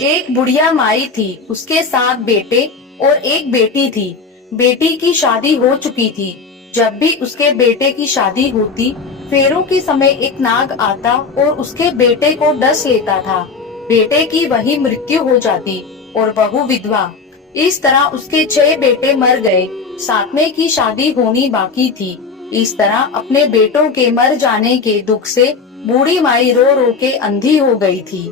एक बुढ़िया माई थी, उसके 7 बेटे और एक बेटी थी। बेटी की शादी हो चुकी थी। जब भी उसके बेटे की शादी होती, फेरों के समय एक नाग आता और उसके बेटे को डस लेता था। बेटे की वही मृत्यु हो जाती और बहू विधवा। इस तरह उसके 6 बेटे मर गए। 7वें की शादी होनी बाकी थी। इस तरह अपने बेटों के मर जाने के दुख से बूढ़ी माई रो रो के अंधी हो गई थी।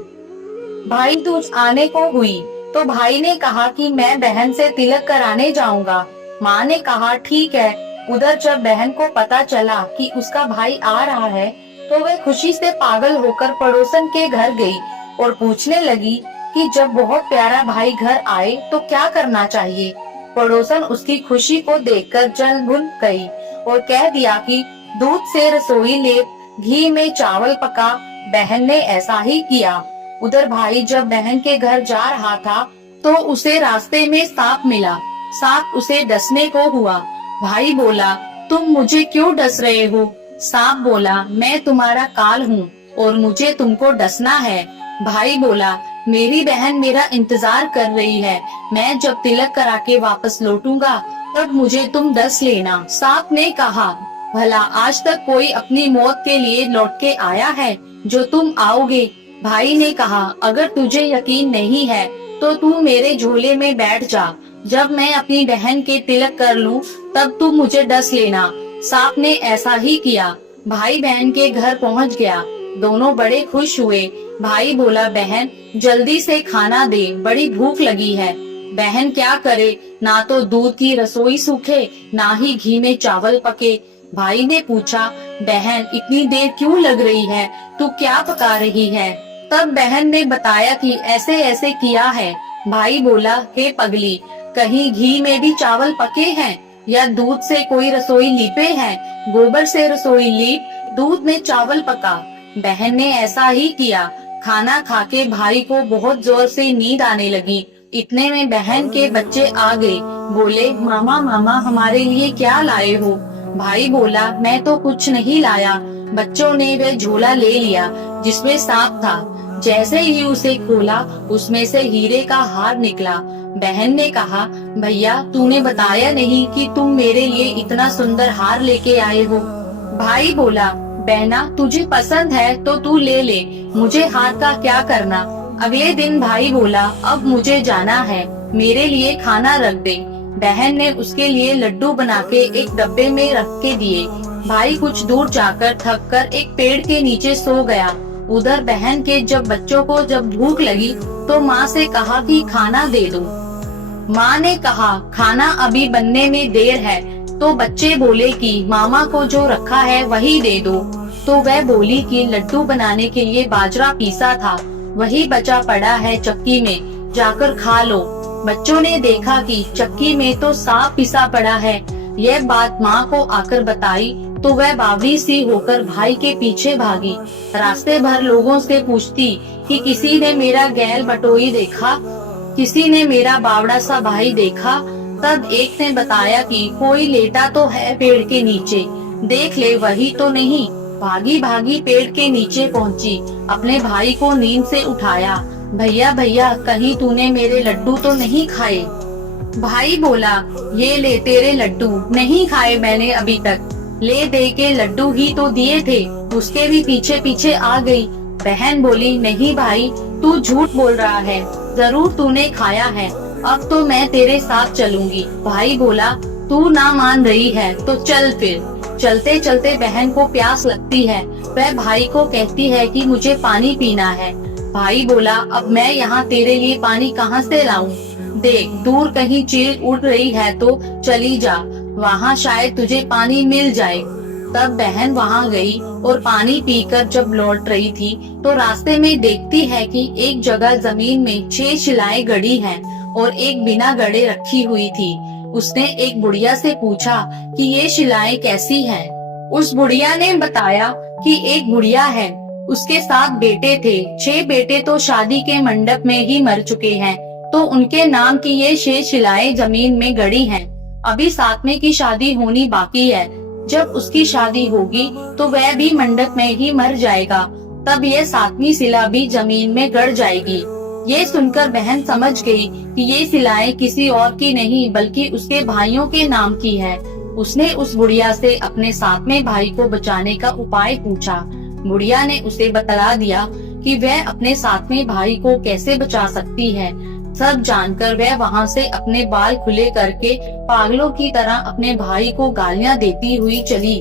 भाई दूज आने को हुई तो भाई ने कहा कि मैं बहन से तिलक कराने जाऊंगा। माँ ने कहा ठीक है। उधर जब बहन को पता चला कि उसका भाई आ रहा है तो वह खुशी से पागल होकर पड़ोसन के घर गई और पूछने लगी कि जब बहुत प्यारा भाई घर आए तो क्या करना चाहिए। पड़ोसन उसकी खुशी को देखकर जल भुन गई और कह दिया कि दूध से रसोई लेप, घी में चावल पका। बहन ने ऐसा ही किया। उधर भाई जब बहन के घर जा रहा था तो उसे रास्ते में सांप मिला। सांप उसे डसने को हुआ। भाई बोला, तुम मुझे क्यों डस रहे हो? सांप बोला, मैं तुम्हारा काल हूँ और मुझे तुमको डसना है। भाई बोला, मेरी बहन मेरा इंतजार कर रही है। मैं जब तिलक करा के वापस लौटूंगा तब मुझे तुम डस लेना। सांप ने कहा, भला आज तक कोई अपनी मौत के लिए लौट के आया है जो तुम आओगे? भाई ने कहा, अगर तुझे यकीन नहीं है तो तू मेरे झोले में बैठ जा। जब मैं अपनी बहन के तिलक कर लूं तब तू मुझे डस लेना। सांप ने ऐसा ही किया। भाई बहन के घर पहुंच गया। दोनों बड़े खुश हुए। भाई बोला, बहन जल्दी से खाना दे, बड़ी भूख लगी है। बहन क्या करे, ना तो दूध की रसोई सूखे ना ही घी में चावल पके। भाई ने पूछा, बहन इतनी देर क्यों लग रही है, तू क्या पका रही है? तब बहन ने बताया कि ऐसे ऐसे किया है। भाई बोला, हे पगली, कहीं घी में भी चावल पके हैं या दूध से कोई रसोई लीपे हैं? गोबर से रसोई लीप, दूध में चावल पका। बहन ने ऐसा ही किया। खाना खा के भाई को बहुत जोर से नींद आने लगी। इतने में बहन के बच्चे आ गए। बोले, मामा मामा हमारे लिए क्या लाए हो? भाई बोला, मैं तो कुछ नहीं लाया। बच्चों ने वह झोला ले लिया जिसमें सांप था। जैसे ही उसे खोला उसमें से हीरे का हार निकला। बहन ने कहा, भैया तूने बताया नहीं कि तुम मेरे लिए इतना सुंदर हार लेके आए हो। भाई बोला, बहना तुझे पसंद है तो तू ले ले, मुझे हार का क्या करना। अगले दिन भाई बोला, अब मुझे जाना है, मेरे लिए खाना रख दे। बहन ने उसके लिए लड्डू बना के एक डब्बे में रख के दिए। भाई कुछ दूर जाकर थक कर एक पेड़ के नीचे सो गया। उधर बहन के जब बच्चों को जब भूख लगी तो माँ से कहा कि खाना दे दो। माँ ने कहा, खाना अभी बनने में देर है। तो बच्चे बोले कि मामा को जो रखा है वही दे दो। तो वह बोली कि लड्डू बनाने के लिए बाजरा पीसा था, वही बचा पड़ा है चक्की में, जाकर खा लो। बच्चों ने देखा कि चक्की में तो सांप पिसा पड़ा है। यह बात माँ को आकर बताई तो वह बावरी सी होकर भाई के पीछे भागी। रास्ते भर लोगों से पूछती कि किसी ने मेरा गैल बटोई देखा, किसी ने मेरा बावड़ा सा भाई देखा। तब एक ने बताया कि कोई लेटा तो है पेड़ के नीचे, देख ले वही तो नहीं। भागी भागी पेड़ के नीचे पहुंची, अपने भाई को नींद से उठाया। भैया भैया कहीं तूने मेरे लड्डू तो नहीं खाए? भाई बोला, ये ले तेरे लड्डू, नहीं खाए मैंने अभी तक। ले दे के लड्डू ही तो दिए थे। उसके भी पीछे पीछे आ गई। बहन बोली, नहीं भाई तू झूठ बोल रहा है, जरूर तूने खाया है, अब तो मैं तेरे साथ चलूंगी। भाई बोला, तू ना मान रही है तो चल फिर। चलते चलते बहन को प्यास लगती है। वह भाई को कहती है कि मुझे पानी पीना है। भाई बोला, अब मैं यहाँ तेरे लिए पानी कहाँ से लाऊं? देख दूर कहीं चील उड़ रही है तो चली जा, वहाँ शायद तुझे पानी मिल जाए। तब बहन वहाँ गई और पानी पीकर जब लौट रही थी तो रास्ते में देखती है कि एक जगह जमीन में 6 शिलाएं गड़ी हैं और एक बिना गड़े रखी हुई थी। उसने एक बुढ़िया से पूछा कि ये शिलाएं कैसी हैं? उस बुढ़िया ने बताया कि एक बुढ़िया है, उसके 7 बेटे थे। 6 बेटे तो शादी के मंडप में ही मर चुके हैं, तो उनके नाम की ये 6 शिलाएं जमीन में गड़ी हैं। अभी 7वें की शादी होनी बाकी है। जब उसकी शादी होगी तो वह भी मंडप में ही मर जाएगा, तब यह 7वीं शिला भी जमीन में गड़ जाएगी। ये सुनकर बहन समझ गई कि ये सिलाएं किसी और की नहीं बल्कि उसके भाइयों के नाम की है। उसने उस बुढ़िया से अपने सातवें भाई को बचाने का उपाय पूछा। बुढ़िया ने उसे बतला दिया कि वह अपने सातवें भाई को कैसे बचा सकती है। सब जानकर वह वहाँ से अपने बाल खुले करके पागलों की तरह अपने भाई को गालियाँ देती हुई चली।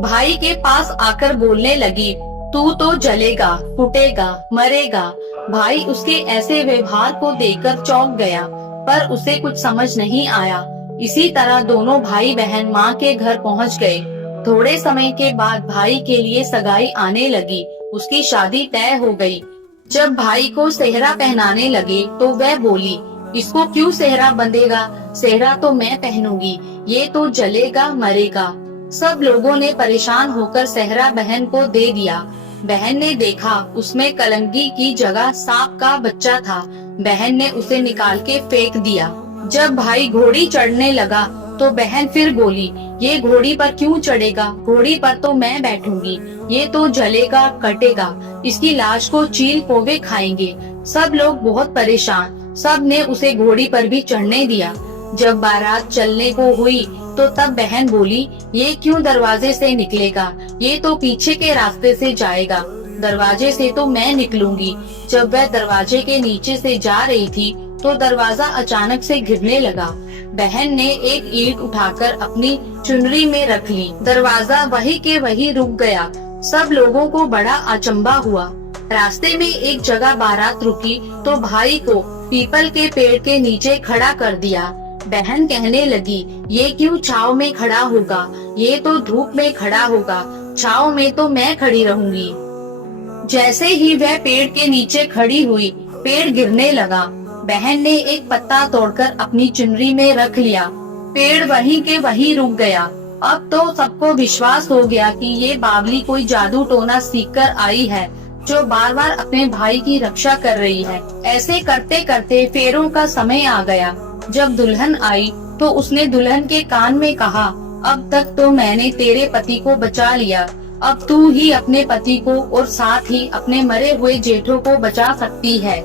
भाई के पास आकर बोलने लगी, तू तो जलेगा, कुटेगा, मरेगा। भाई उसके ऐसे व्यवहार को देखकर चौंक गया, पर उसे कुछ समझ नहीं आया। इसी तरह दोनों भाई बहन माँ के घर पहुँच गए। थोड़े समय के बाद भाई के लिए सगाई आने लगी। उसकी शादी तय हो गई। जब भाई को सेहरा पहनाने लगे तो वह बोली, इसको क्यों सेहरा बंधेगा? सेहरा तो मैं पहनूंगी, ये तो जलेगा, मरेगा। सब लोगों ने परेशान होकर सेहरा बहन को दे दिया। बहन ने देखा उसमें कलंगी की जगह सांप का बच्चा था। बहन ने उसे निकाल के फेंक दिया। जब भाई घोड़ी चढ़ने लगा तो बहन फिर बोली, ये घोड़ी पर क्यों चढ़ेगा? घोड़ी पर तो मैं बैठूंगी, ये तो जलेगा, कटेगा, इसकी लाश को चील कौवे खाएंगे। सब लोग बहुत परेशान। सब ने उसे घोड़ी पर भी चढ़ने दिया। जब बारात चलने को हुई तो तब बहन बोली, ये क्यों दरवाजे से निकलेगा? ये तो पीछे के रास्ते से जाएगा। दरवाजे से तो मैं निकलूंगी। जब वह दरवाजे के नीचे से जा रही थी तो दरवाजा अचानक से गिरने लगा। बहन ने एक ईंट उठाकर अपनी चुनरी में रख ली। दरवाजा वही के वही रुक गया। सब लोगों को बड़ा अचंभा हुआ। रास्ते में एक जगह बारात रुकी तो भाई को पीपल के पेड़ के नीचे खड़ा कर दिया। बहन कहने लगी, ये क्यों छाव में खड़ा होगा? ये तो धूप में खड़ा होगा। छाव में तो मैं खड़ी रहूंगी। जैसे ही वह पेड़ के नीचे खड़ी हुई, पेड़ गिरने लगा। बहन ने एक पत्ता तोड़कर अपनी चुनरी में रख लिया। पेड़ वहीं के वहीं रुक गया। अब तो सबको विश्वास हो गया कि ये बावली कोई जादू टोना सीखकर आई है, जो बार बार अपने भाई की रक्षा कर रही है। ऐसे करते करते फेरों का समय आ गया। जब दुल्हन आई तो उसने दुल्हन के कान में कहा, अब तक तो मैंने तेरे पति को बचा लिया, अब तू ही अपने पति को और साथ ही अपने मरे हुए जेठों को बचा सकती है।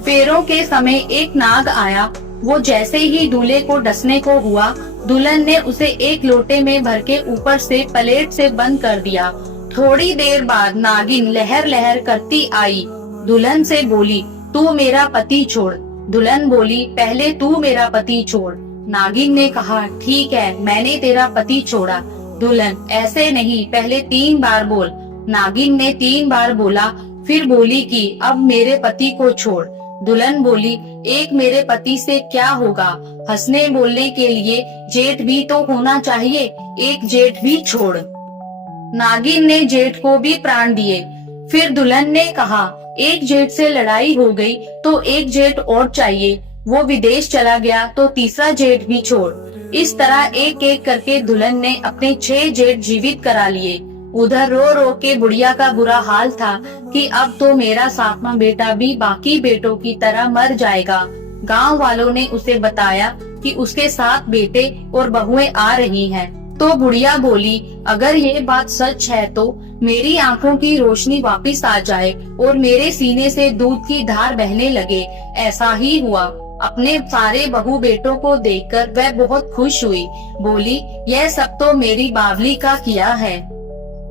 फेरों के समय एक नाग आया। वो जैसे ही दूल्हे को डसने को हुआ, दुल्हन ने उसे एक लोटे में भर के ऊपर से प्लेट से बंद कर दिया। थोड़ी देर बाद नागिन लहर लहर करती आई। दुल्हन से बोली, तू मेरा पति छोड़। दुल्हन बोली, पहले तू मेरा पति छोड़। नागिन ने कहा, ठीक है, मैंने तेरा पति छोड़ा। दुल्हन, ऐसे नहीं, पहले 3 बार बोल। नागिन ने 3 बार बोला, फिर बोली कि अब मेरे पति को छोड़। दुल्हन बोली, एक मेरे पति से क्या होगा? हंसने बोलने के लिए जेठ भी तो होना चाहिए, एक जेठ भी छोड़। नागिन ने जेठ को भी प्राण दिए। फिर दुल्हन ने कहा, एक जेठ से लड़ाई हो गई तो एक जेठ और चाहिए। वो विदेश चला गया तो तीसरा जेठ भी छोड़। इस तरह एक एक करके दुल्हन ने अपने 6 जेठ जीवित करा लिए। उधर रो रो के बुढ़िया का बुरा हाल था कि अब तो मेरा 7वां बेटा भी बाकी बेटों की तरह मर जाएगा। गांव वालों ने उसे बताया कि उसके 7 बेटे और बहुएं आ रही हैं। तो बुढ़िया बोली, अगर ये बात सच है तो मेरी आंखों की रोशनी वापस आ जाए और मेरे सीने से दूध की धार बहने लगे। ऐसा ही हुआ। अपने सारे बहू बेटों को देखकर वह बहुत खुश हुई। बोली, यह सब तो मेरी बावली का किया है।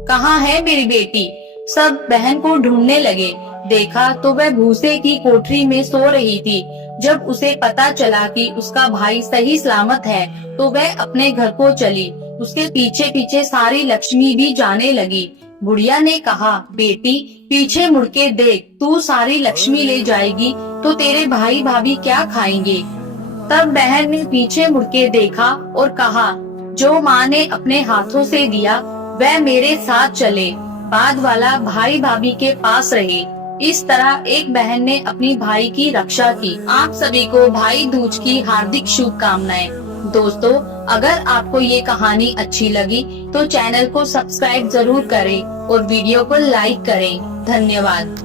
कहाँ है मेरी बेटी? सब बहन को ढूंढने लगे। देखा तो वह भूसे की कोठरी में सो रही थी। जब उसे पता चला कि उसका भाई सही सलामत है तो वह अपने घर को चली। उसके पीछे पीछे सारी लक्ष्मी भी जाने लगी। बुढ़िया ने कहा, बेटी पीछे मुड़ के देख, तू सारी लक्ष्मी ले जाएगी तो तेरे भाई भाभी क्या खाएंगे? तब बहन ने पीछे मुड़ के देखा और कहा, जो माँ ने अपने हाथों से दिया वह मेरे साथ चले, बाद वाला भाई भाभी के पास रहे। इस तरह एक बहन ने अपनी भाई की रक्षा की। आप सभी को भाई दूज की हार्दिक शुभकामनाएं। दोस्तों, अगर आपको ये कहानी अच्छी लगी तो चैनल को सब्सक्राइब जरूर करें और वीडियो को लाइक करें। धन्यवाद।